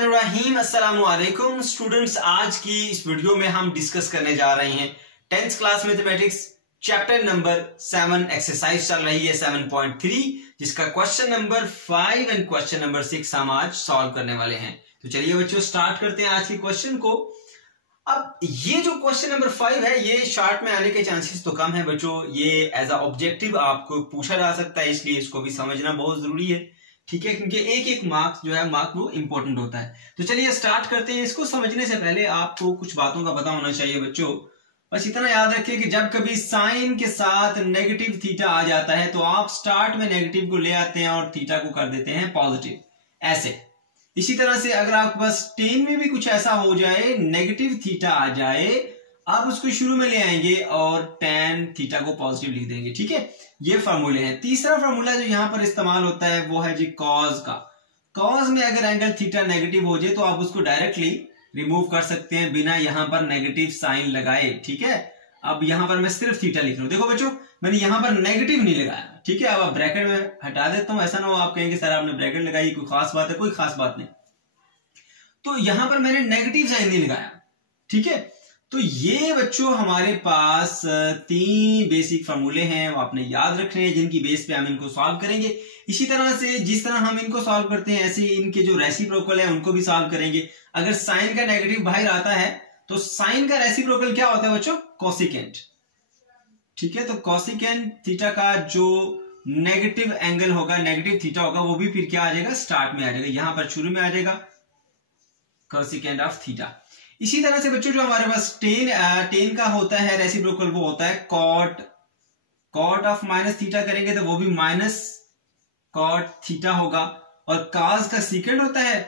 बिस्मिल्लाहिर्रहमानिर्रहीम। अस्सलामु अलैकुम स्टूडेंट्स, आज की इस वीडियो में हम डिस्कस करने जा रहे हैं 10th class mathematics chapter number 7 exercise चल रही है 7.3, जिसका question number 5 and question number 6 हम आज सॉल्व करने वाले हैं। तो चलिए बच्चों स्टार्ट करते हैं आज के क्वेश्चन को। अब ये जो क्वेश्चन नंबर 5 है ये शॉर्ट में आने के चांसेस तो कम है बच्चों, ये एज अ ऑब्जेक्टिव आपको पूछा जा सकता है, इसलिए इसको भी समझना बहुत जरूरी है, ठीक है, क्योंकि एक एक मार्क्स जो है मार्क वो इंपॉर्टेंट होता है। तो चलिए स्टार्ट करते हैं। इसको समझने से पहले आपको कुछ बातों का पता होना चाहिए बच्चों। बस इतना याद रखिए कि जब कभी साइन के साथ नेगेटिव थीटा आ जाता है तो आप स्टार्ट में नेगेटिव को ले आते हैं और थीटा को कर देते हैं पॉजिटिव, ऐसे। इसी तरह से अगर आपके पास टेन में भी कुछ ऐसा हो जाए, नेगेटिव थीटा आ जाए, आप उसको शुरू में ले आएंगे और tan थीटा को पॉजिटिव लिख देंगे, ठीक है। ये फार्मूले हैं। तीसरा फार्मूला जो यहां पर इस्तेमाल होता है वो है जी कॉज का। कॉज में अगर एंगल थीटा नेगेटिव हो जाए तो आप उसको डायरेक्टली रिमूव कर सकते हैं बिना यहां पर नेगेटिव साइन लगाए, ठीक है। अब यहां पर मैं सिर्फ थीटा लिख रहा हूं। देखो बच्चों मैंने यहां पर नेगेटिव नहीं लगाया, ठीक है। अब आप ब्रैकेट में हटा देता हूं, ऐसा ना हो आप कहेंगे सर आपने ब्रैकेट लगाई, कोई खास बात है? कोई खास बात नहीं। तो यहां पर मैंने नेगेटिव साइन नहीं लगाया, ठीक है। तो ये बच्चों हमारे पास तीन बेसिक फार्मूले हैं, वो आपने याद रखने हैं, जिनकी बेस पे हम इनको सॉल्व करेंगे। इसी तरह से जिस तरह हम इनको सॉल्व करते हैं ऐसे इनके जो रेसिप्रोकल है उनको भी सॉल्व करेंगे। अगर साइन का नेगेटिव बाहर आता है तो साइन का रेसिप्रोकल क्या होता है बच्चों? कोसिकेंट, ठीक है। तो कोसिकेंट थीटा का जो नेगेटिव एंगल होगा, नेगेटिव थीटा होगा, वो भी फिर क्या आ जाएगा? स्टार्ट में आ जाएगा, यहां पर शुरू में आ जाएगा कोसिकेंट ऑफ थीटा। इसी तरह से बच्चों जो हमारे पास टेन का होता है रेसिप्रोकल, वो होता है कॉट ऑफ माइनस थीटा करेंगे तो वो भी माइनस कॉट थीटा होगा। और कॉस का सीकेंड होता है,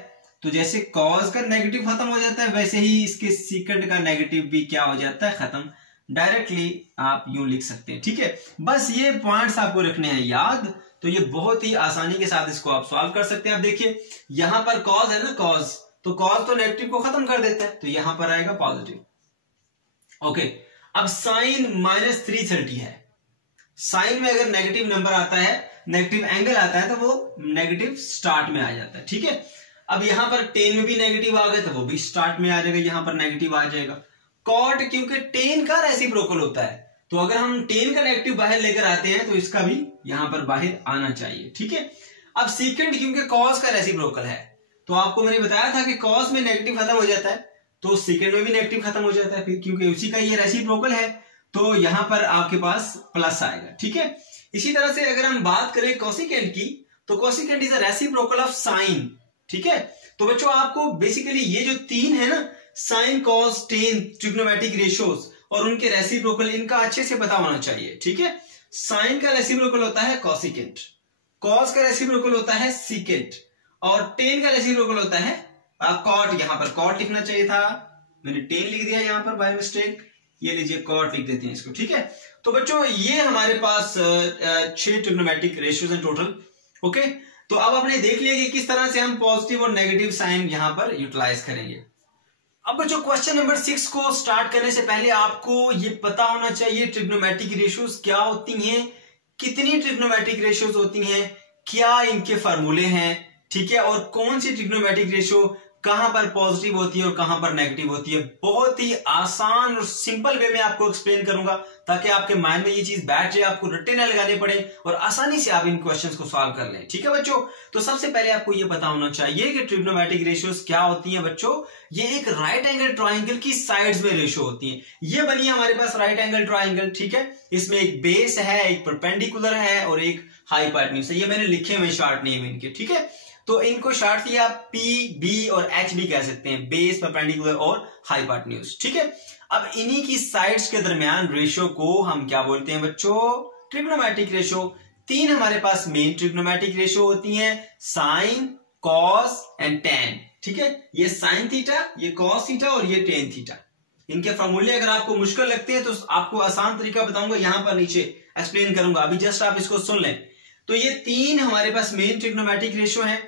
तो जैसे कॉस का नेगेटिव खत्म हो जाता है वैसे ही इसके सीकेंड का नेगेटिव भी क्या हो जाता है? खत्म। डायरेक्टली आप यूं लिख सकते हैं, ठीक है। बस ये पॉइंट्स आपको रखने हैं याद, तो ये बहुत ही आसानी के साथ इसको आप सॉल्व कर सकते हैं। अब देखिए यहां पर कॉस है ना, कॉस तो कॉस तो नेगेटिव को खत्म कर देता है, तो यहां पर आएगा पॉजिटिव। ओके, अब साइन -330 है। साइन में अगर नेगेटिव नंबर आता है, नेगेटिव एंगल आता है, तो वो नेगेटिव स्टार्ट में आ जाता है, ठीक है। अब यहां पर टेन में भी नेगेटिव आ गया तो वो भी स्टार्ट में आ जाएगा, यहां पर नेगेटिव आ जाएगा। कॉट क्योंकि टेन का रेसिप्रोकल होता है, तो अगर हम टेन का नेगेटिव बाहर लेकर आते हैं तो इसका भी यहां पर बाहर आना चाहिए, ठीक है। अब सीकेंड क्योंकि कॉस का रेसिप्रोकल है, तो आपको मैंने बताया था कि कॉस में नेगेटिव खत्म हो जाता है तो सेकंड में भी नेगेटिव खत्म हो जाता है, फिर क्योंकि उसी का ये रेसिप्रोकल है तो यहां पर आपके पास प्लस आएगा, ठीक है। इसी तरह से अगर हम बात करें कोसिकेंट की, तो cosecant is a reciprocal of sine, ठीक है। तो बच्चों आपको बेसिकली ये जो तीन है ना, sine cos tan trigonometric ratios और उनके रेसिप्रोकल, इनका अच्छे से पता होना चाहिए, ठीक है। साइन का रेसिप्रोकल होता है कोसिकेंट, कॉस का रेसिप्रोकल होता है सीकेंट और टेन का रेसिप्रोकल होता है कॉट। यहां पर कॉट लिखना चाहिए था, मैंने टेन लिख दिया यहां पर बाय मिस्टेक, ये लीजिए कॉट लिख देते हैं इसको, ठीक है। तो बच्चों ये हमारे पास 6 ट्रिग्नोमेट्रिक रेशियोज हैं टोटल। ओके, तो अब आपने देख लिया कि किस तरह से हम पॉजिटिव और नेगेटिव साइन यहां पर यूटिलाइज करेंगे। अब बच्चों क्वेश्चन नंबर 6 को स्टार्ट करने से पहले आपको ये पता होना चाहिए ट्रिग्नोमेट्रिक रेशियोज क्या होती हैं, कितनी ट्रिग्नोमेट्रिक रेशियोज होती हैं, क्या इनके फार्मूले हैं, ठीक है, और कौन सी ट्रिग्नोमेट्रिक रेशियो कहां पर पॉजिटिव होती है और कहां पर नेगेटिव होती है। बहुत ही आसान और सिंपल वे में आपको एक्सप्लेन करूंगा ताकि आपके माइंड में ये चीज बैठ जाए, आपको रट्टे ना लगाने पड़े और आसानी से आप इन क्वेश्चंस को सॉल्व कर लें, ठीक है बच्चों। तो सबसे पहले आपको ये पता होना चाहिए कि ट्रिग्नोमेट्रिक रेशियोज क्या होती हैं बच्चों। ये एक राइट एंगल ट्राइंगल की साइड्स में रेशियो होती है। ये बनी है हमारे पास राइट एंगल ट्राइंगल, ठीक है। इसमें एक बेस है, एक परपेंडिकुलर है और एक हाइपोटेन्यूज है। ये मैंने लिखे हुए शॉर्ट नेम इनके, ठीक है। तो इनको शॉर्ट लिया P, B और H भी कह सकते हैं, बेस, परपेंडिकुलर और हाइपोटेन्यूज, ठीक है। अब इन्हीं की साइड्स के दरमियान रेशियो को हम क्या बोलते हैं बच्चों? Trigonometric ratio. तीन हमारे पास मेन ट्रिग्नोमेट्रिक रेशियो होती हैं, साइन, कॉस एंड टेन, ठीक है। ये साइन थीटा, ये कॉस थीटा और ये टेन थीटा। इनके फॉर्मूले अगर आपको मुश्किल लगते हैं तो आपको आसान तरीका बताऊंगा, यहां पर नीचे एक्सप्लेन करूंगा, अभी जस्ट आप इसको सुन लें। तो ये तीन हमारे पास मेन ट्रिग्नोमेट्रिक रेशियो हैं।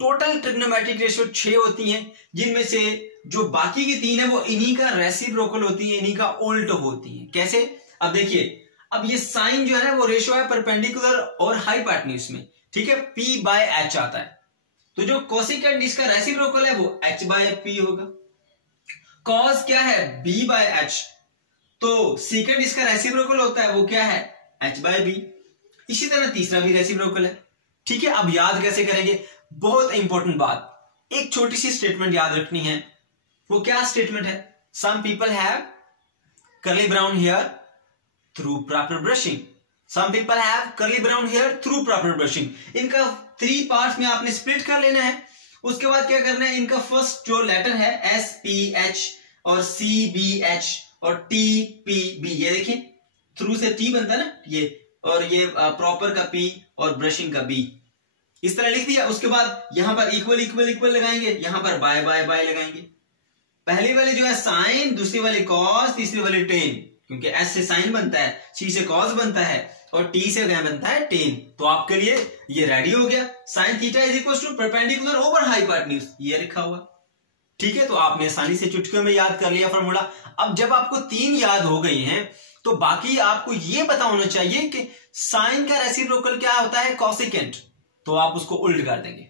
टोटल ट्रिग्नोमेट्रिक रेशियो 6 होती हैं, जिनमें से जो बाकी की 3 है वो इन्हीं का रेसिप्रोकल होती है, इन्हीं का उल्ट होती है। कैसे? अब देखिए, अब ये साइन जो है ना वो रेशियो है परपेंडिकुलर और हाइपोटेन्यूज में, ठीक है। P/H आता है, तो जो कोसेकेंट इसका रेसिप्रोकल है वो h/p होगा। कॉस क्या है, b/h, तो सेकेंड इसका रेसिप्रोकल होता है वो क्या है, h/b। इसी तरह तीसरा भी रेसिप्रोकल है। ठीक है, अब याद कैसे करेंगे, बहुत इंपॉर्टेंट बात, एक छोटी सी स्टेटमेंट याद रखनी है। वो क्या स्टेटमेंट है, some people have curly brown hair through proper brushing, some people have curly brown hair through proper brushing। इनका 3 पार्ट्स में आपने स्प्लिट कर लेना है। उसके बाद क्या करना है, इनका फर्स्ट जो लेटर है SPH और CBH और TPB, ये देखिए थ्रू से T बनता है ना ये, और ये प्रॉपर का P और ब्रशिंग का B, इस तरह लिख दिया। उसके बाद यहां पर इक्वल इक्वल इक्वल लगाएंगे, यहां पर बाय बाय बाय लगाएंगे। पहली वाली जो है साइन, दूसरी वाली कॉस, तीसरी वाली टेन, क्योंकि एस से साइन बनता है, सी से कॉस बनता है और टी से क्या बनता है, टेन। तो आपके लिए ये रेडी हो गया, sine theta is equal to perpendicular over hypotenuse, ये लिखा हुआ। ठीक है, तो आपने आसानी से चुटकियों में याद कर लिया फॉर्मूला। अब जब आपको 3 याद हो गई हैं तो बाकी आपको ये पता होना चाहिए कि साइन का रेसिप्रोकल क्या होता है, कोसेकेंट, तो आप उसको उल्ट कर देंगे।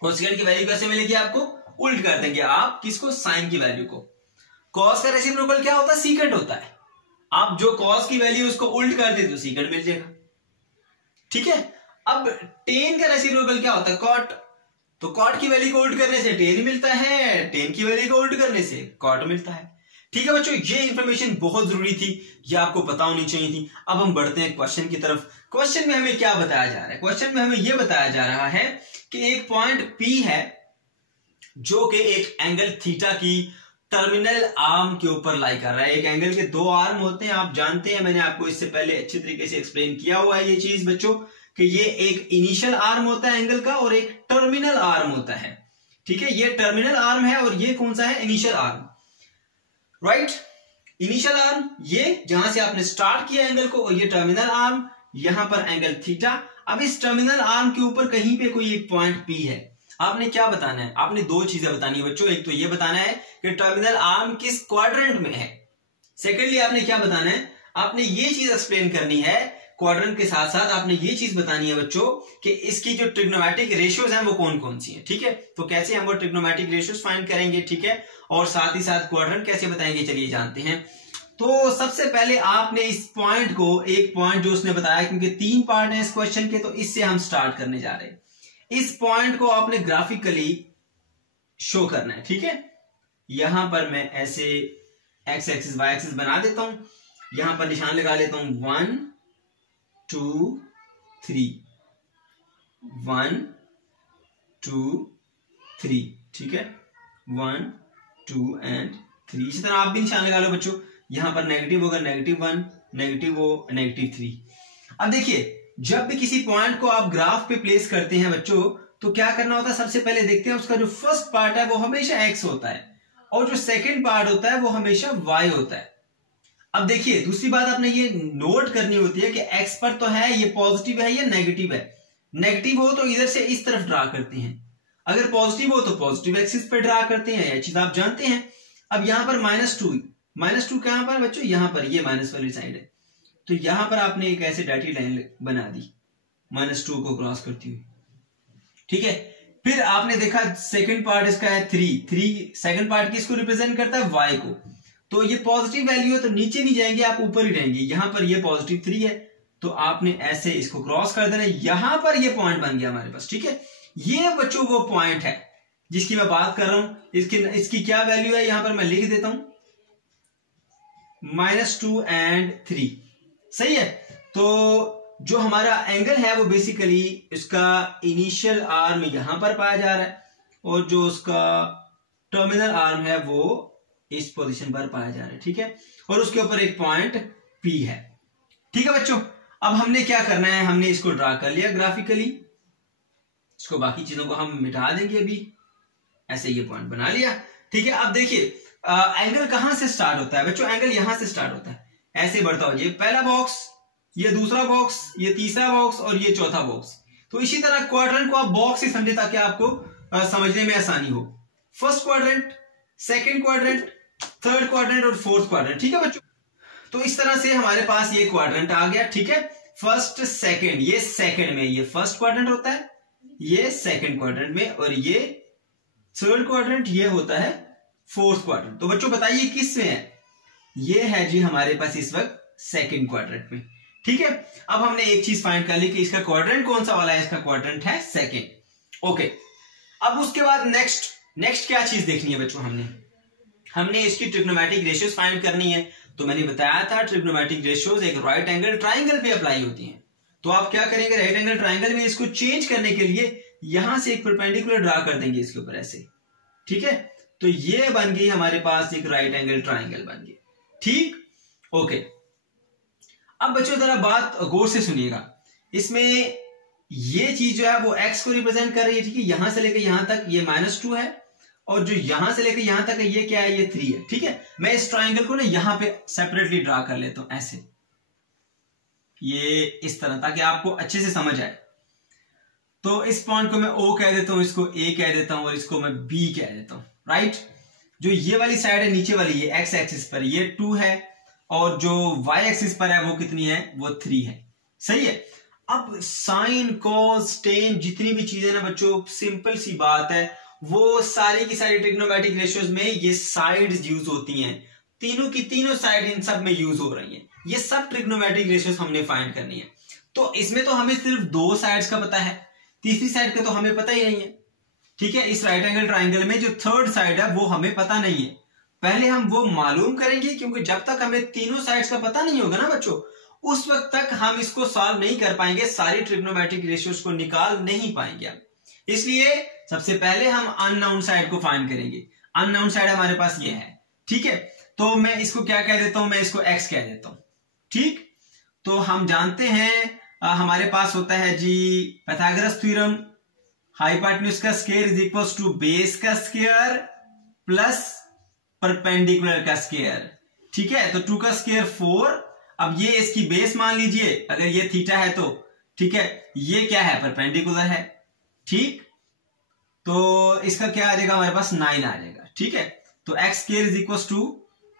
कोसेकेंट की वैल्यू कैसे मिलेगी आपको, उल्ट कर देंगे आप किसको, साइन की वैल्यू को। कॉस का रेसिप्रोकल क्या होता है, सीकेंट होता है। आप जो कॉस की वैल्यू उसको उल्ट कर दे तो सीकेंट मिल जाएगा। ठीक है, अब टेन का रेसिप्रोकल क्या होता है, कॉट, तो कॉट की वैल्यू को उल्ट करने से टेन मिलता है, टेन की वैल्यू को उल्ट करने से कॉट मिलता है। ठीक है बच्चों, ये इंफॉर्मेशन बहुत जरूरी थी, ये आपको पता होनी चाहिए थी। अब हम बढ़ते हैं क्वेश्चन की तरफ। क्वेश्चन में हमें क्या बताया जा रहा है, क्वेश्चन में हमें यह बताया जा रहा है कि एक पॉइंट P है जो कि एक एंगल थीटा की टर्मिनल आर्म के ऊपर लाई कर रहा है। एक एंगल के 2 आर्म होते हैं, आप जानते हैं, मैंने आपको इससे पहले अच्छे तरीके से एक्सप्लेन किया हुआ है ये चीज बच्चों, कि ये एक इनिशियल आर्म होता है एंगल का और एक टर्मिनल आर्म होता है। ठीक है, ये टर्मिनल आर्म है और ये कौन सा है, initial arm, right. Initial arm ये जहां से आपने स्टार्ट किया एंगल को, और ये टर्मिनल आर्म, यहां पर एंगल थीटा। अब इस टर्मिनल आर्म के ऊपर कहीं पे कोई एक पॉइंट P है, आपने क्या बताना है, आपने 2 चीजें बतानी है बच्चों। एक तो ये बताना है कि टर्मिनल आर्म किस क्वाड्रेंट में है। सेकेंडली आपने क्या बताना है, आपने ये चीज एक्सप्लेन करनी है, क्वाड्रेंट के साथ साथ आपने ये चीज बतानी है बच्चों कि इसकी जो ट्रिग्नोमेट्रिक रेशियोज हैं वो कौन कौन सी हैं। ठीक है, तो कैसे हम वो ट्रिग्नोमेट्रिक रेशियोज फाइंड करेंगे, ठीक है, और साथ ही साथ क्वाड्रेंट कैसे बताएंगे, चलिए जानते हैं। तो सबसे पहले आपने इस पॉइंट को, एक पॉइंट जो उसने बताया, क्योंकि 3 पार्ट है इस क्वेश्चन के, तो इससे हम स्टार्ट करने जा रहे हैं। इस पॉइंट को आपने ग्राफिकली शो करना है। ठीक है, यहां पर मैं ऐसे एक्स एक्सिस वाई एक्सिस बना देता हूं, यहां पर निशान लगा लेता हूं 1 2 3 1 2 3। ठीक है, 1 2 and 3। इसी तरह आप भी निशान लगा लो बच्चों, यहां पर नेगेटिव होगा -1, नेगेटिव हो -3। अब देखिए, जब भी किसी पॉइंट को आप ग्राफ पे प्लेस करते हैं बच्चों, तो क्या करना होता है, सबसे पहले देखते हैं उसका जो फर्स्ट पार्ट है वो हमेशा x होता है और जो सेकंड पार्ट होता है वो हमेशा y होता है। अब देखिए, दूसरी बात आपने ये नोट करनी होती है कि x पर तो है ये पॉजिटिव है या नेगेटिव है। नेगेटिव हो तो इधर से इस तरफ ड्रा करते हैं, अगर पॉजिटिव हो तो पॉजिटिव एक्सिस पे ड्रा करते हैं, यह चीज आप जानते हैं। अब यहां पर -2 कहां पर बच्चों, यहां पर, ये माइनस वाली साइड है, तो यहां पर आपने एक ऐसे डायरेक्ट लाइन बना दी -2 को क्रॉस करती हुई। ठीक है, फिर आपने देखा सेकंड पार्ट इसका है 3 सेकंड पार्ट किसको रिप्रेजेंट करता है, y को। तो ये पॉजिटिव वैल्यू है तो नीचे नहीं जाएंगे, आप ऊपर ही रहेंगे। यहां पर ये +3 है तो आपने ऐसे इसको क्रॉस कर देना, यहां पर ये पॉइंट बन गया हमारे पास। ठीक है, ये बच्चों वो पॉइंट है जिसकी मैं बात कर रहा हूं। इसकी क्या वैल्यू है, यहां पर मैं लिख देता हूं -2 and 3। सही है, तो जो हमारा एंगल है वो बेसिकली इसका इनिशियल आर्म यहां पर पाया जा रहा है और जो उसका टर्मिनल आर्म है वो इस पोजीशन पर पाया जा रहा है। ठीक है, और उसके ऊपर एक पॉइंट P है। ठीक है बच्चों, अब हमने क्या करना है, हमने इसको ड्रा कर लिया ग्राफिकली, इसको बाकी चीजों को हम मिटा देंगे अभी, ऐसे ये पॉइंट बना लिया। ठीक है, अब देखिए एंगल कहां से स्टार्ट होता है बच्चों, एंगल यहां से स्टार्ट होता है, ऐसे बढ़ता हो, ये पहला बॉक्स, ये दूसरा बॉक्स, ये तीसरा बॉक्स और ये चौथा बॉक्स। तो इसी तरह क्वाड्रेंट को आप बॉक्स से समझे ताकि आपको समझने में आसानी हो। First quadrant, second quadrant, third quadrant और फोर्थ क्वाड्रेंट। ठीक है बच्चों, तो इस तरह से हमारे पास ये क्वाड्रेंट आ गया। ठीक है, फर्स्ट सेकंड, ये सेकंड में ये फर्स्ट क्वाड्रेंट होता है, ये सेकंड क्वाड्रेंट में, और ये थर्ड क्वाड्रेंट, ये होता है फोर्थ क्वाड्रेंट। तो बच्चों बताइए किस में है? ये है जी हमारे पास इस वक्त सेकंड क्वाड्रेंट में। ठीक है, अब हमने एक चीज फाइंड कर ली कि इसका क्वाड्रेंट कौन सा वाला है, इसका क्वाड्रेंट है सेकंड। ओके, अब उसके बाद नेक्स्ट क्या चीज देखनी है बच्चों? हमने इसकी ट्रिग्नोमेट्रिक रेशियोज फाइंड करनी है। तो मैंने बताया था ट्रिग्नोमेट्रिक रेशियोज एक राइट एंगल ट्राइंगल पे अप्लाई होती हैं। तो आप क्या करेंगे, राइट एंगल ट्राइंगल में इसको चेंज करने के लिए यहां से एक परपेंडिकुलर ड्रा कर देंगे इसके ऊपर ऐसे। ठीक है, तो ये बन गई हमारे पास एक राइट एंगल ट्राइंगल बन गई। ठीक, ओके। अब बच्चों जरा बात गौर से सुनिएगा, इसमें ये चीज जो है वो एक्स को रिप्रेजेंट कर रही है। ठीक है, यहां से लेकर यहां तक ये -2 है, और जो यहां से लेकर यहां तक है ये क्या है, ये 3 है। ठीक है, मैं इस ट्राइंगल को ना यहां पे सेपरेटली ड्रा कर लेता हूं ऐसे, ये इस तरह, ताकि आपको अच्छे से समझ आए। तो इस पॉइंट को मैं O कह देता हूं, इसको A कह देता हूं, और इसको मैं B कह देता हूं। राइट, जो ये वाली साइड है नीचे वाली, ये एक्स एक्सिस पर ये 2 है, और जो वाई एक्सिस पर है वो कितनी है, वो 3 है। सही है। अब साइन, कॉस, टेन, जितनी भी चीजें ना बच्चों, सिंपल सी बात है, वो सारी की सारी ट्रिग्नोमेट्रिक रेशियोज में ये साइड्स यूज होती हैं। तीनों की तीनों साइड इन सब में यूज हो रही हैं। ये सब ट्रिग्नोमेट्रिक रेशियोज हमने फाइंड करनी है। तो इसमें तो हमें सिर्फ 2 साइड्स का पता है, तीसरी साइड का तो हमें पता ही नहीं है। ठीक है, इस राइट एंगल ट्राइंगल में जो थर्ड साइड है वो हमें पता नहीं है। पहले हम वो मालूम करेंगे, क्योंकि जब तक हमें तीनों साइड्स का पता नहीं होगा ना बच्चों, उस वक्त तक हम इसको सॉल्व नहीं कर पाएंगे, सारी ट्रिग्नोमेट्रिक रेशियोज को निकाल नहीं पाएंगे। इसलिए सबसे पहले हम अननोन साइड को फाइंड करेंगे। अननोन साइड हमारे पास ये है। ठीक है, तो मैं इसको क्या कह देता हूं, मैं इसको x कह देता हूं। ठीक, तो हम जानते हैं हमारे पास होता है जी पाइथागोरस थ्योरम, हाइपोटेन्यूज का square is equal to base का स्क्वायर प्लस परपेंडिकुलर का स्क्वायर। ठीक है, तो 2 का स्क्वायर 4। अब ये इसकी बेस मान लीजिए, अगर ये थीटा है तो। ठीक है, ये क्या है, परपेंडिकुलर है। ठीक, तो इसका क्या आ जाएगा, हमारे पास 9 आ जाएगा। ठीक है, तो x square is equal to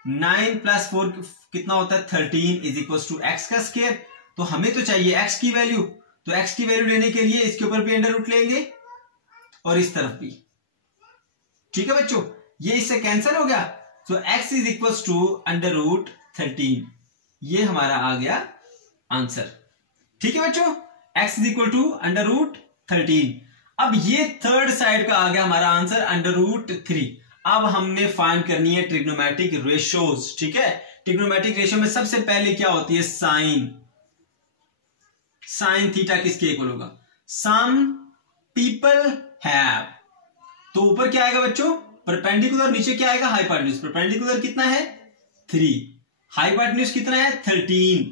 9 + 4 कितना होता है, 13 इज इक्वल टू एक्स का स्क्वायर। तो हमें तो चाहिए एक्स की वैल्यू, तो एक्स की वैल्यू लेने के लिए इसके ऊपर भी अंडर रूट लेंगे और इस तरफ भी। ठीक है बच्चों, ये इससे कैंसिल हो गया, तो x इज इक्वल टू √13। ये हमारा आ गया आंसर। ठीक है बच्चों, x इज इक्वल टू √13। अब ये थर्ड साइड का आ गया हमारा आंसर √3। अब हमने फाइंड करनी है ट्रिग्नोमेट्रिक रेशियोज। ठीक है, ट्रिग्नोमेट्रिक रेशियो में सबसे पहले क्या होती है, साइन थीटा किसके इक्वल होगा, सम पीपल हैव। तो ऊपर क्या आएगा बच्चों, परपेंडिकुलर, नीचे क्या आएगा, हाइपोटेन्यूज। परपेंडिकुलर कितना है, 3, हाइपोटेन्यूज कितना है, 13।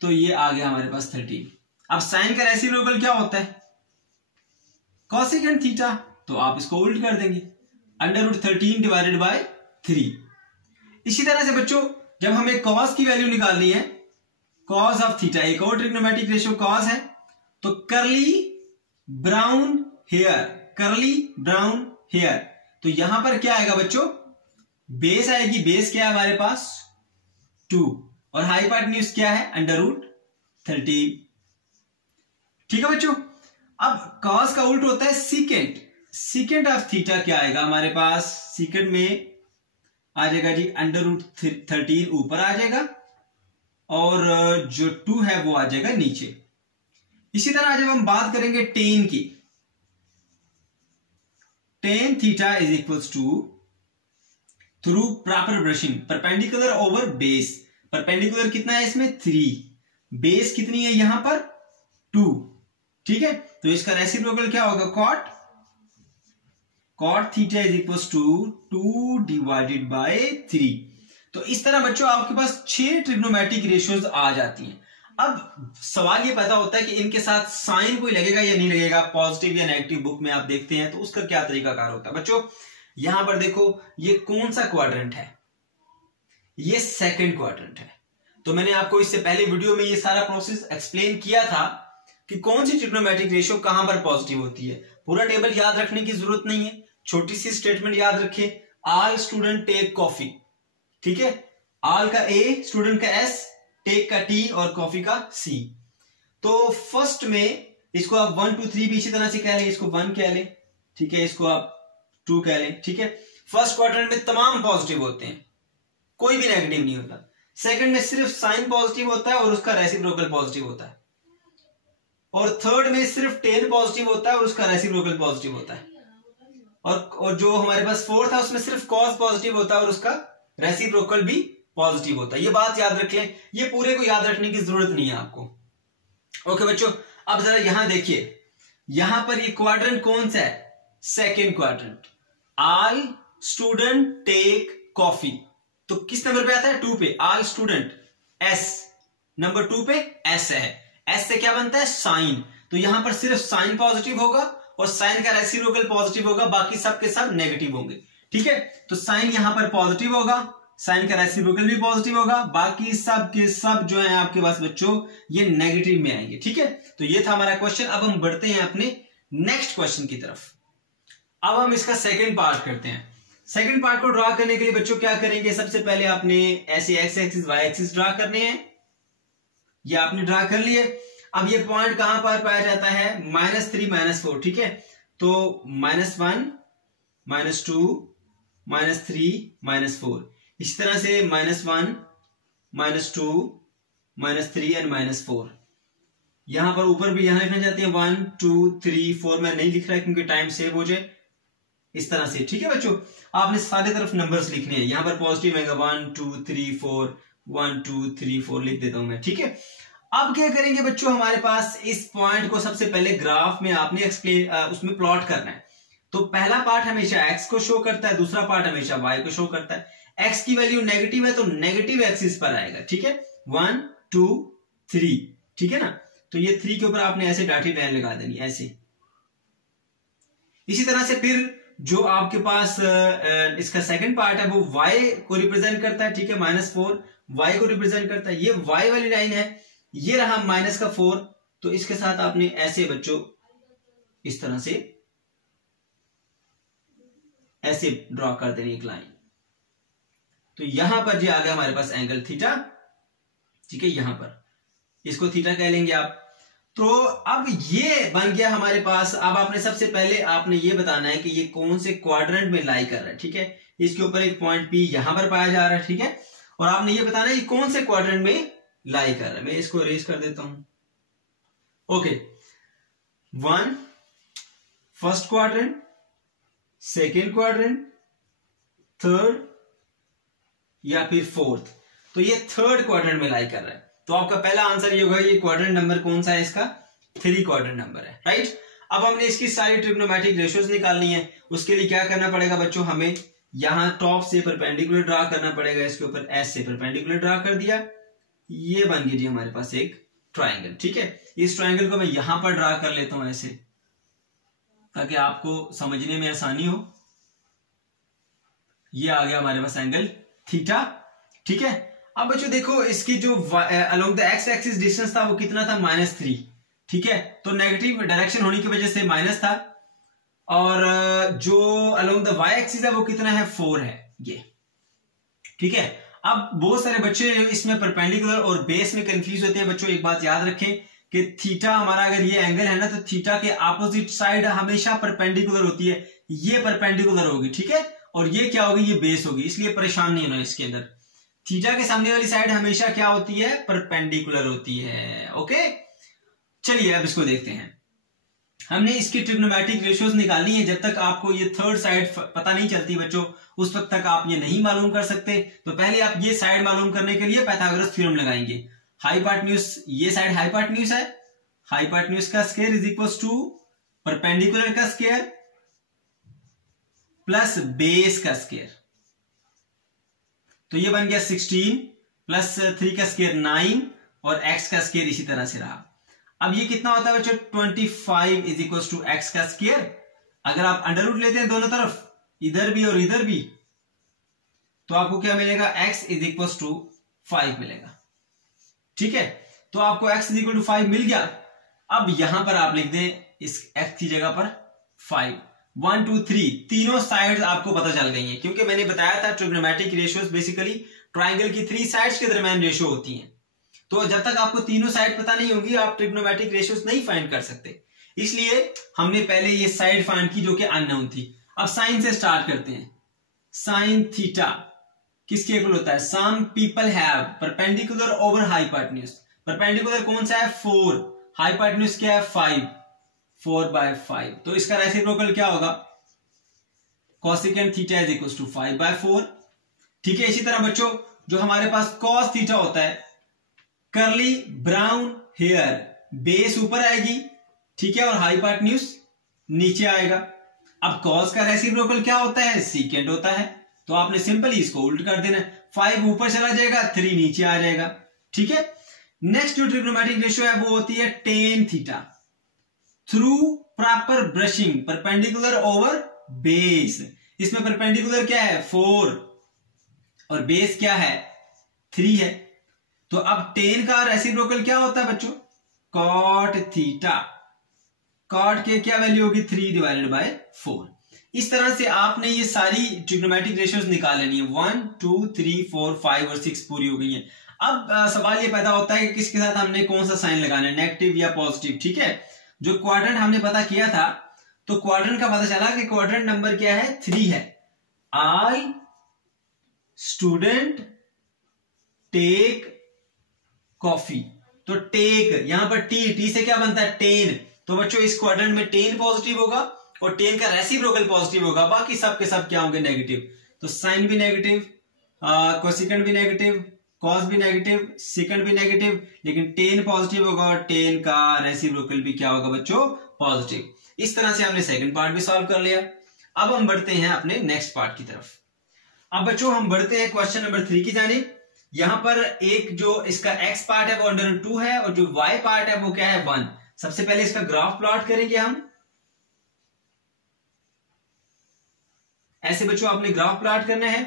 तो ये आ गया हमारे पास 13। अब साइन का रेसिप्रोकल क्या होता है, कोसेकेंट थीटा। तो आप इसको उल्ट कर देंगे, √13 डिवाइडेड बाय 3। इसी तरह से बच्चों जब हमें कॉस की वैल्यू निकालनी है, कॉस ऑफ थीटा, एक और ट्रिग्नोमेट्रिक रेशियो कॉस है, तो करली ब्राउन हेयर, करली ब्राउन हेयर। तो यहां पर क्या आएगा बच्चों, बेस आएगी, बेस क्या है हमारे पास 2, और हाइपोटेन्यूज क्या है √13। ठीक है बच्चों, अब कॉस का उल्ट होता है सीकेंट। सीकेंट ऑफ थीटा क्या आएगा हमारे पास, सीकेंट में आ जाएगा जी √13 ऊपर आ जाएगा, और जो 2 है वो आ जाएगा नीचे। इसी तरह जब हम बात करेंगे टेन की, tan theta is equals to through proper brushing perpendicular over base. Perpendicular कितना है इसमें 3, बेस कितनी है यहां पर 2। ठीक है, तो इसका रेसिप्रोकल क्या होगा, cot theta is equals to 2 divided by 3। तो इस तरह बच्चों आपके पास 6 ट्रिग्नोमेट्रिक रेशियोज आ जाती हैं। अब सवाल ये पैदा होता है कि इनके साथ साइन कोई लगेगा या नहीं लगेगा, पॉजिटिव या नेगेटिव बुक में आप देखते हैं तो उसका क्या तरीकाकार होता है। बच्चों यहां पर देखो, ये कौन सा क्वाड्रेंट है, ये सेकंड क्वाड्रेंट है। तो मैंने आपको इससे पहले वीडियो में ये सारा प्रोसेस एक्सप्लेन किया था कि कौन सी ट्रिग्नोमेट्रिक रेशियो कहां पर पॉजिटिव होती है। पूरा टेबल याद रखने की जरूरत नहीं है, छोटी सी स्टेटमेंट याद रखिए, ऑल स्टूडेंट टेक कॉफी। ठीक है, ऑल का ए, स्टूडेंट का एस, टेक का टी और कॉफी का सी। तो फर्स्ट में इसको आप 1 2 3 भी इसी तरह से कह लें, इसको 1 कह लें, ठीक है, इसको आप 2 कह लें, ठीक है। फर्स्ट क्वाड्रेंट में तमाम पॉजिटिव होते हैं, कोई भी नेगेटिव नहीं होता। सेकंड में सिर्फ साइन पॉजिटिव होता है और उसका रेसिप्रोकल पॉजिटिव होता है, और थर्ड में सिर्फ टेन पॉजिटिव होता है और उसका रेसिप्रोकल पॉजिटिव होता है, और जो हमारे पास फोर्थ है उसमें सिर्फ कॉस पॉजिटिव होता है और उसका रेसिप्रोकल भी पॉजिटिव होता है। ये बात याद रख लें, ये पूरे को याद रखने की जरूरत नहीं है आपको। ओके बच्चों, अब जरा यहां देखिए, यहां पर ये क्वाड्रेंट कौन सा है? Second quadrant. All student take coffee, तो किस नंबर पे आता है? 2 पे। ऑल स्टूडेंट एस, नंबर 2 पे एस है। एस से क्या बनता है? साइन। तो यहां पर सिर्फ साइन पॉजिटिव होगा और साइन का रेसिप्रोकल पॉजिटिव होगा, बाकी सब के सब नेगेटिव होंगे, ठीक है। तो साइन यहां पर पॉजिटिव होगा, साइन का रेसिप्रोकल भी पॉजिटिव होगा, बाकी सब के सब जो है आपके पास बच्चों ये नेगेटिव में आएंगे, ठीक है। तो ये था हमारा क्वेश्चन। अब हम बढ़ते हैं अपने नेक्स्ट क्वेश्चन की तरफ। अब हम इसका सेकंड पार्ट करते हैं। सेकंड पार्ट को ड्रा करने के लिए बच्चों क्या करेंगे? सबसे पहले आपने ऐसे x axis y axis draw करने हैं, ये आपने ड्रा कर लिए। अब ये पॉइंट कहां पर पाया जाता है? -3 -4, ठीक है। तो -1 -2 -3 -4, इसी तरह से -1 -2 -3 एंड -4। यहां पर ऊपर भी यहां लिखना चाहते हैं 1 2 3 4, मैं नहीं लिख रहा क्योंकि टाइम सेव हो जाए, इस तरह से, ठीक है बच्चों। आपने सारे तरफ नंबर्स लिखने हैं, यहां पर पॉजिटिव आएगा 1 2 3 4, 1 2 3 4 लिख देता हूं मैं, ठीक है। अब क्या करेंगे बच्चों? हमारे पास इस पॉइंट को सबसे पहले ग्राफ में आपने एक्सप्लेन उसमें प्लॉट करना है। तो पहला पार्ट हमेशा x को शो करता है, दूसरा पार्ट हमेशा y को शो करता है। x की वैल्यू नेगेटिव है तो नेगेटिव एक्सिस पर आएगा, ठीक है। 1 2 3, ठीक है ना। तो ये 3 के ऊपर आपने ऐसे डॉटेड लाइन लगा देनी, ऐसे। इसी तरह से फिर जो आपके पास इसका सेकंड पार्ट है वो y को रिप्रेजेंट करता है, ठीक है। -4 y को रिप्रेजेंट करता है, ये y वाली लाइन है, ये रहा -4। तो इसके साथ आपने ऐसे बच्चों इस तरह से ऐसे ड्रॉ कर देनी एक लाइन। तो यहां पर जो आ गया हमारे पास एंगल थीटा, ठीक है, यहां पर इसको थीटा कह लेंगे आप। तो अब ये बन गया हमारे पास। अब आपने सबसे पहले आपने ये बताना है कि ये कौन से क्वाड्रेंट में लाई कर रहा है, ठीक है। इसके ऊपर एक पॉइंट P यहां पर पाया जा रहा है, ठीक है। और आपने ये बताना है ये कौन से क्वाड्रेंट में लाई कर रहा है। मैं इसको इरेज कर देता हूं। Okay, 1 first quadrant, second quadrant, third या फिर फोर्थ। तो ये थर्ड क्वाड्रेंट में लाई कर रहा है। तो आपका पहला आंसर ये होगा, ये क्वाड्रेंट नंबर कौन सा है? इसका 3 क्वाड्रेंट नंबर है, राइट। अब हमने इसकी सारी ट्रिग्नोमेट्रिक रेशियोज निकालनी है। उसके लिए क्या करना पड़ेगा बच्चों? हमें यहां टॉप से परपेंडिकुलर ड्रा करना पड़ेगा। इसके ऊपर एस से परपेंडिकुलर ड्रा कर दिया, ये बन गई जी हमारे पास एक ट्राइंगल, ठीक है। इस ट्राइंगल को मैं यहां पर ड्रा कर लेता हूं ऐसे, ताकि आपको समझने में आसानी हो। ये आ गया हमारे पास एंगल थीटा, ठीक है। अब बच्चों देखो, इसकी जो along the x axis distance था वो कितना था? -3, ठीक है। तो नेगेटिव डायरेक्शन होने की वजह से माइनस था, और जो अलोंग द वाई एक्सिस है वो कितना है? 4 है, ये, ठीक है। अब बहुत सारे बच्चे इसमें परपेंडिकुलर और बेस में कंफ्यूज होते हैं। बच्चों एक बात याद रखें कि थीटा हमारा अगर ये एंगल है ना, तो थीटा के अपोजिट साइड हमेशा परपेंडिकुलर होती है। ये परपेंडिकुलर होगी, ठीक है, और ये क्या होगी? ये बेस होगी। इसलिए परेशान नहीं होना इसके अंदर। थीटा के सामने वाली साइड हमेशा क्या होती है? परपेंडिकुलर होती है, ओके। चलिए अब इसको देखते हैं। हमने इसकी ट्रिग्नोमेट्रिक रेशियोज निकालनी है। जब तक आपको ये थर्ड साइड पता नहीं चलती बच्चों, उस वक्त तक आप ये नहीं मालूम कर सकते। तो पहले आप ये साइड मालूम करने के लिए पाइथागोरस थ्योरम लगाएंगे। हाइपोटेन्यूज, ये साइड हाइपोटेन्यूज है, हाइपोटेन्यूज का square is equal to perpendicular का स्क्वायर प्लस बेस का स्क्वायर। तो ये बन गया 16 प्लस 3 का स्क्वायर 9 और x का स्क्वायर इसी तरह से रहा। अब ये कितना होता है बच्चों? 25 इज इक्वल टू एक्स का स्क्वायर। अगर आप अंडर रूट लेते हैं दोनों तरफ, इधर भी और इधर भी, तो आपको क्या मिलेगा? x इज इक्वल टू 5 मिलेगा, ठीक है। तो आपको x इज इक्वल टू 5 मिल गया। अब यहां पर आप लिख दें इस x की जगह पर 5। 1 2 3 तीनों साइड्स आपको पता चल गई हैं, क्योंकि मैंने बताया था ट्रिग्नोमेट्रिक रेशियोज बेसिकली ट्राइंगल की 3 साइड्स के दरमियान रेशियो होती हैं। तो जब तक आपको तीनों साइड पता नहीं होगी आप ट्रिग्नोमेट्रिक रेशियोज नहीं फाइंड कर सकते। इसलिए हमने पहले ये साइड फाइंड की जो कि अननोन थी। अब साइन से स्टार्ट करते हैं। साइन थीटा किसके इक्वल होता है? Some people have perpendicular over hypotenuse. Perpendicular कौन सा है? 4। हाइपोटेन्यूज क्या है? 5। 4/5। तो इसका रेसिप्रोकल क्या होगा? Cosecant theta is equal to 5/4। ठीक है। इसी तरह बच्चों जो हमारे पास कॉस थीटा होता है, कर्ली ब्राउन हेयर, बेस ऊपर आएगी, ठीक है, और हाइपोटेन्यूज नीचे आएगा। अब कॉस का रेसिप्रोकल क्या होता है? सीकेंट होता है। तो आपने सिंपली इसको उल्ट कर देना, 5 ऊपर चला जाएगा, 3 नीचे आ जाएगा। ठीक है। नेक्स्ट जो ट्रिग्नोमेट्रिक रेशियो है वो होती है tan theta. Through proper brushing perpendicular over base. इसमें परपेंडिकुलर क्या है? 4 और बेस क्या है? 3 है। तो अब टेन का रेसिप्रोकल क्या होता है बच्चों? Cot theta. कॉट के क्या वैल्यू होगी? 3/4। इस तरह से आपने ये सारी ट्रिग्नोमेट्रिक रेशियोज निकाल लेनी है। 1 2 3 4 5 और 6 पूरी हो गई है। अब सवाल ये पैदा होता है कि किसके साथ हमने कौन सा साइन लगाना है, नेगेटिव या पॉजिटिव। ठीक है। जो क्वाड्रेंट हमने पता किया था, तो क्वाड्रेंट का पता चला कि क्वाड्रेंट नंबर क्या है? 3 है। I student take coffee. तो टेक, यहां पर टी से क्या बनता है? टेन। तो बच्चों इस क्वाड्रेंट में टेन पॉजिटिव होगा और टेन का रेसिप्रोकल पॉजिटिव होगा, बाकी सब के सब क्या होंगे? नेगेटिव। तो साइन भी नेगेटिव, कोसेकेंट भी नेगेटिव, कॉस भी नेगेटिव, सेकंड भी नेगेटिव, लेकिन टेन पॉजिटिव होगा और टेन का रेसिप्रोकल भी क्या होगा बच्चों? पॉजिटिव। इस तरह से हमने सेकंड पार्ट भी सॉल्व कर लिया। अब हम बढ़ते हैं अपने नेक्स्ट पार्ट की तरफ। अब बच्चों हम बढ़ते हैं क्वेश्चन नंबर 3 की जानिब। यहां पर एक जो इसका x पार्ट है वो √2 है और जो y पार्ट है वो क्या है? 1। सबसे पहले इसका ग्राफ प्लॉट करेंगे हम। ऐसे बच्चों आपने ग्राफ प्लॉट करना है।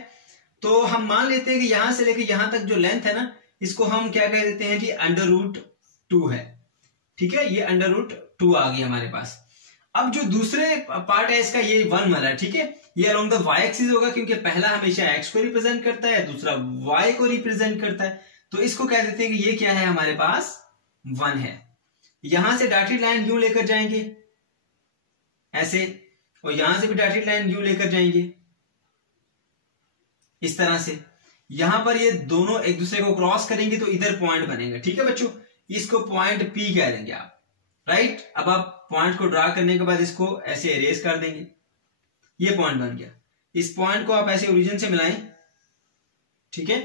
तो हम मान लेते हैं कि यहां से लेकर यहां तक जो लेंथ है ना, इसको हम क्या कह देते हैं जी? √2 है। ठीक है। ये √2 आ गई हमारे पास। अब जो दूसरे पार्ट है इसका, ये 1 वाला है। ठीक है। ये अलोंग द y एक्सिस होगा क्योंकि पहला हमेशा x को रिप्रेजेंट करता है, दूसरा y को रिप्रेजेंट करता है। तो इसको कह देते हैं कि ये क्या है हमारे पास? 1 है। यहां से डॉटेड लाइन यूं लेकर जाएंगे ऐसे, और यहां से भी डॉटेड लाइन यूं लेकर जाएंगे इस तरह से। यहां पर ये दोनों एक दूसरे को क्रॉस करेंगे तो इधर पॉइंट बनेगा। ठीक है बच्चों। इसको पॉइंट P कह देंगे आप। राइट। अब आप पॉइंट को ड्रा करने के बाद इसको ऐसे इरेज कर देंगे। ये पॉइंट बन गया। इस पॉइंट को आप ऐसे ओरिजिन से मिलाएं। ठीक है।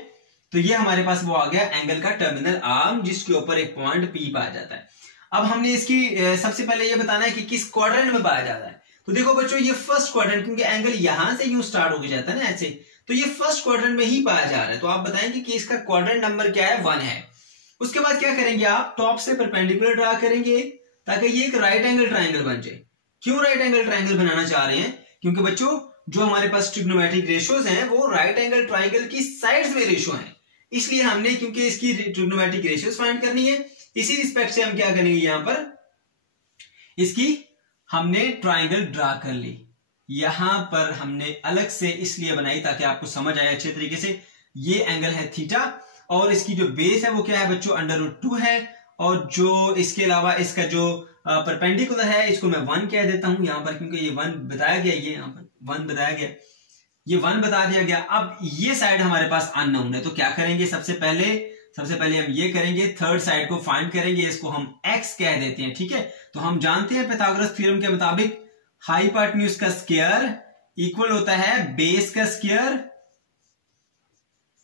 तो ये हमारे पास वो आ गया एंगल का टर्मिनल आर्म, जिसके ऊपर एक पॉइंट P पाया जाता है। अब हमने इसकी सबसे पहले ये बताना है कि किस क्वाड्रेंट में पाया जाता है। तो देखो बच्चों ये फर्स्ट क्वाड्रेंट, क्योंकि एंगल यहां से यूं स्टार्ट होके जाता है ना ऐसे, तो ये फर्स्ट क्वाड्रेंट में ही पाया जा रहा है। तो आप बताएंगे कि इसका क्वाड्रेंट नंबर क्या है? 1 है। उसके बाद क्या करेंगे आप? टॉप से परपेंडिकुलर ड्रा करेंगे ताकि ये एक राइट एंगल ट्राइंगल बन जाए। क्यों राइट एंगल ट्राइंगल बनाना चाह रहे हैं? क्योंकि बच्चों जो हमारे पास ट्रिग्नोमेट्रिक रेशियोज हैं वो राइट एंगल ट्राइंगल की साइड्स में रेशियो हैं। इसलिए हमने, क्योंकि इसकी ट्रिग्नोमेट्रिक रेशियोज फाइंड करनी है, इसी रिस्पेक्ट से हम क्या करेंगे? यहां पर इसकी हमने ट्राइंगल ड्रा कर ली। यहां पर हमने अलग से इसलिए बनाई ताकि आपको समझ आए अच्छे तरीके से। ये एंगल है थीटा और इसकी जो बेस है वो क्या है बच्चों? √2 है। और जो इसके अलावा इसका जो परपेंडिकुलर है इसको मैं 1 कह देता हूं यहां पर, क्योंकि ये 1 बताया गया, ये यहां पर 1 बताया गया, ये 1 बता दिया गया। अब ये साइड हमारे पास अननोन है, तो क्या करेंगे? सबसे पहले हम ये करेंगे, थर्ड साइड को फाइंड करेंगे, इसको हम x कह देते हैं। ठीक है। तो हम जानते हैं पाइथागोरस थ्योरम के मुताबिक हाइपोटेन्यूज का स्क्वायर इक्वल होता है बेस का स्क्वायर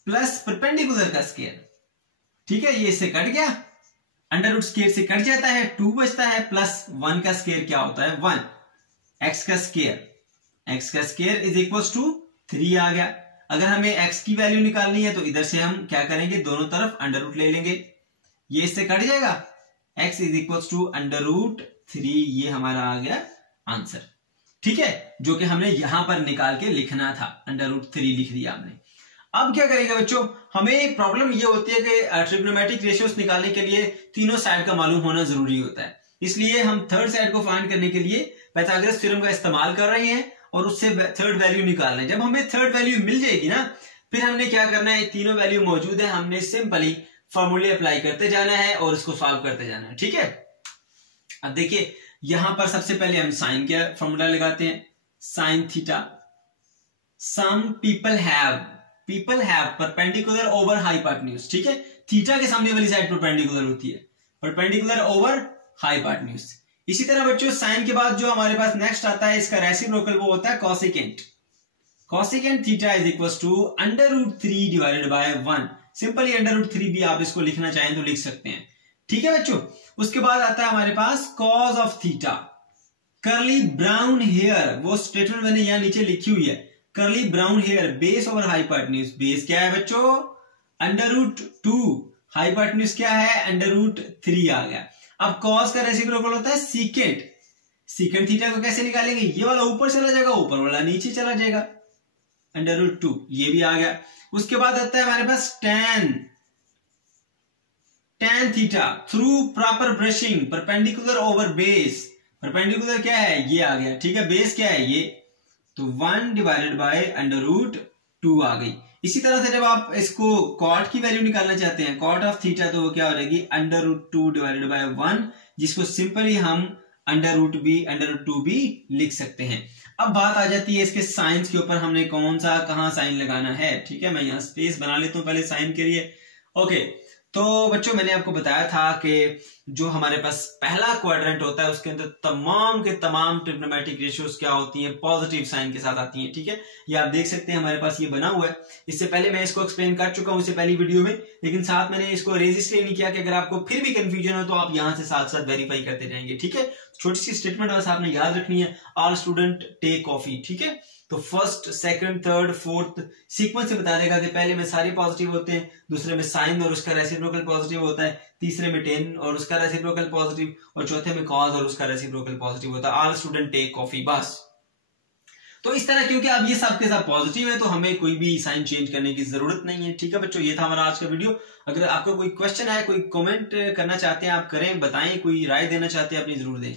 प्लस परपेंडिकुलर का स्क्वायर। ठीक है। ये इससे कट गया, अंडर स्क्वायर से कट जाता है, 2 बचता है, प्लस 1 का स्क्वायर क्या होता है? 1। x का स्क्वायर इज इक्वल टू 3 आ गया। अगर हमें x की वैल्यू निकालनी है तो इधर से हम क्या करेंगे? दोनों तरफ √ ले लेंगे, ये इससे कट जाएगा, x इज इक्वल टू √3। ये हमारा आ गया आंसर। ठीक है। जो कि हमने यहां पर निकाल के लिखना था, √3 लिख दिया हमने। अब क्या करेंगे बच्चों? हमें प्रॉब्लम ये होती है कि ट्रिग्नोमेट्रिक रेशियोज निकालने के लिए तीनों साइड का मालूम होना जरूरी होता है। इसलिए हम थर्ड साइड को फाइंड करने के लिए पाइथागोरस थ्योरम का इस्तेमाल कर रहे हैं और उससे थर्ड वैल्यू निकाल रहे हैं। जब हमें थर्ड वैल्यू मिल जाएगी ना, फिर हमने क्या करना है? तीनों वैल्यू मौजूद है, हमने सिंपली फॉर्मूले अप्लाई करते जाना है और इसको सॉल्व करते जाना है। ठीक है, अब देखिए यहां पर सबसे पहले हम साइन का फॉर्मूला लगाते हैं, sine theta. Some people have perpendicular over hypotenuse. ठीक है, थीटा के सामने वाली साइड परपेंडिकुलर होती है, परपेंडिकुलर ओवर हाइपोटेन्यूज। इसी तरह बच्चों साइन के बाद जो हमारे पास नेक्स्ट आता है इसका रेसिप्रोकल वो होता है cosecant. Cosecant theta is equal to √3 divided by 1। Simply √3 भी आप इसको लिखना चाहें तो लिख सकते हैं। ठीक है बच्चों, उसके बाद आता है हमारे पास cos of theta. Curly brown hair, वो स्टेटमेंट मैंने यहां नीचे लिखी हुई है, curly brown hair base over hypotenuse. Base क्या है बच्चों? √2, हाइपोटेन्यूज क्या है? √3 आ गया। अब कॉस का रेसिप्रोकल होता है सीकेंट। सीकेंट थीटा को कैसे निकालेंगे? ये वाला ऊपर चला जाएगा, ऊपर वाला नीचे चला जाएगा, √2, ये भी आ गया। उसके बाद आता है हमारे पास tan theta through proper brushing, perpendicular over base. Perpendicular क्या है? ये आ गया। ठीक है, बेस क्या है? ये, तो 1 डिवाइडेड बाय √2 आ गई। इसी तरह से जब आप इसको कॉट की वैल्यू निकालना चाहते हैं, कॉट ऑफ थीटा, तो वो क्या हो जाएगी? √2 डिवाइडेड बाय 1, जिसको सिंपली हम √2 भी लिख सकते हैं। अब बात आ जाती है इसके साइंस के ऊपर, हमने कौन सा कहां साइन लगाना है। ठीक है, मैं यहां स्पेस बना लेता हूं पहले साइन के लिए। ओके, तो बच्चों मैंने आपको बताया था कि जो हमारे पास पहला क्वाड्रेंट होता है उसके अंदर तमाम के तमाम ट्रिग्नोमेट्रिक रेशियोज क्या होती हैं? पॉजिटिव साइन के साथ आती हैं। ठीक है, ये आप देख सकते हैं हमारे पास ये बना हुआ है। इससे पहले मैं इसको एक्सप्लेन कर चुका हूं इससे पहली वीडियो में, लेकिन साथ मैंने इसको रेज इसलिए नहीं किया कि अगर आपको फिर भी कंफ्यूजन हो तो आप यहां से साथ साथ वेरीफाई करते जाएंगे। ठीक है, छोटी सी स्टेटमेंट बस आपने याद रखनी है, ऑल स्टूडेंट टेक कॉफी। ठीक है, तो first, second, third, fourth sequence से बता देगा कि पहले में सारे पॉजिटिव होते हैं, दूसरे में साइन और उसका रेसिप्रोकल पॉजिटिव होता है, तीसरे में tan और उसका रेसिप्रोकल पॉजिटिव, और चौथे में cos और उसका रेसिप्रोकल पॉजिटिव होता है। ऑल स्टूडेंट टेक कॉफी, बस। तो इस तरह क्योंकि अब ये सब के सब पॉजिटिव है तो हमें कोई भी साइन चेंज करने की जरूरत नहीं है। ठीक है बच्चों, ये था हमारा आज का वीडियो। अगर आपको कोई क्वेश्चन है, कोई कमेंट करना चाहते हैं आप करें, बताएं, कोई राय देना चाहते हैं अपनी जरूर दें।